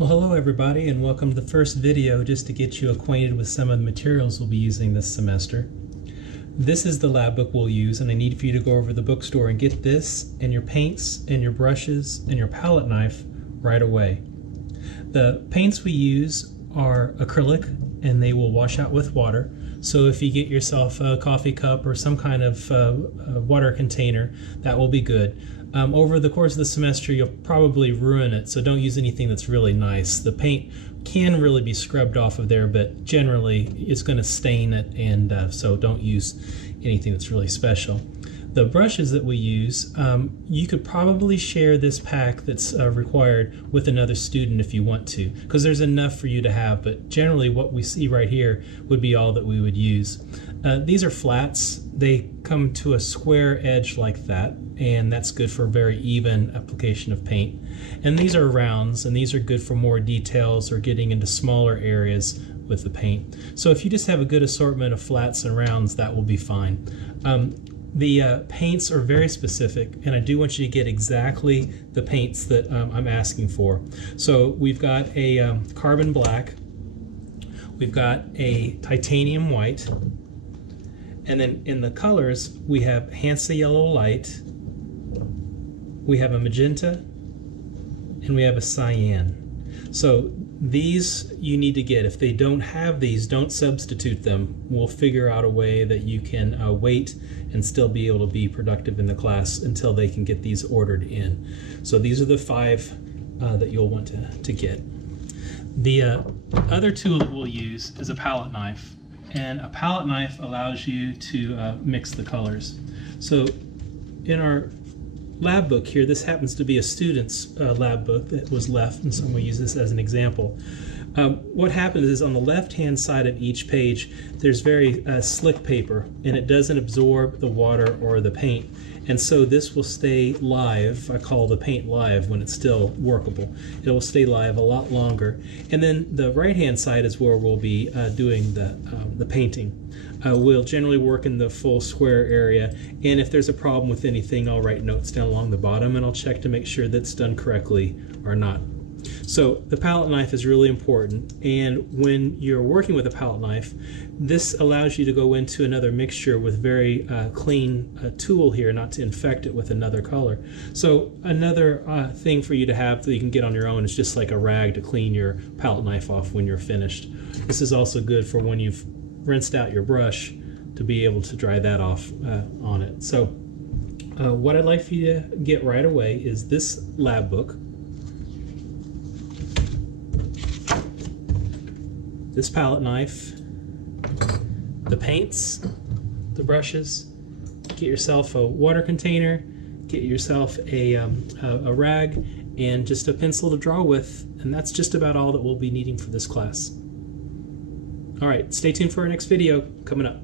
Well, hello everybody, and welcome to the first video just to get you acquainted with some of the materials we'll be using this semester. This is the lab book we'll use, and I need for you to go over to the bookstore and get this and your paints and your brushes and your palette knife right away. The paints we use are acrylic and they will wash out with water. So if you get yourself a coffee cup or some kind of water container, that will be good. Over the course of the semester, you'll probably ruin it, so don't use anything that's really nice. The paint can really be scrubbed off of there, but generally it's going to stain it, and so don't use anything that's really special. The brushes that we use, you could probably share this pack that's required with another student if you want to, because there's enough for you to have, but generally what we see right here would be all that we would use. These are flats. They come to a square edge like that, and that's good for very even application of paint. And these are rounds, and these are good for more details or getting into smaller areas with the paint. So if you just have a good assortment of flats and rounds, that will be fine. The paints are very specific, and I do want you to get exactly the paints that I'm asking for. So we've got a carbon black, we've got a titanium white, and then in the colors we have Hansa yellow light, we have a magenta, and we have a cyan. So these you need to get. If they don't have these, don't substitute them. We'll figure out a way that you can wait and still be able to be productive in the class until they can get these ordered in. So these are the 5 that you'll want to get. The other tool that we'll use is a palette knife. And a palette knife allows you to mix the colors. So in our lab book here, this happens to be a student's lab book that was left, and so I'm going to use this as an example. What happens is on the left-hand side of each page, there's very slick paper, and it doesn't absorb the water or the paint. And so this will stay live. I call the paint live when it's still workable. It will stay live a lot longer. And then the right-hand side is where we'll be doing the painting. We'll generally work in the full square area, and if there's a problem with anything, I'll write notes down along the bottom, and I'll check to make sure that's done correctly or not. So the palette knife is really important, and when you're working with a palette knife, this allows you to go into another mixture with very clean tool here, not to infect it with another color. So another thing for you to have that you can get on your own is just like a rag to clean your palette knife off when you're finished. This is also good for when you've rinsed out your brush to be able to dry that off on it. So what I'd like for you to get right away is this lab book, this palette knife, the paints, the brushes. Get yourself a water container, get yourself a rag, and just a pencil to draw with, and that's just about all that we'll be needing for this class. All right, stay tuned for our next video coming up.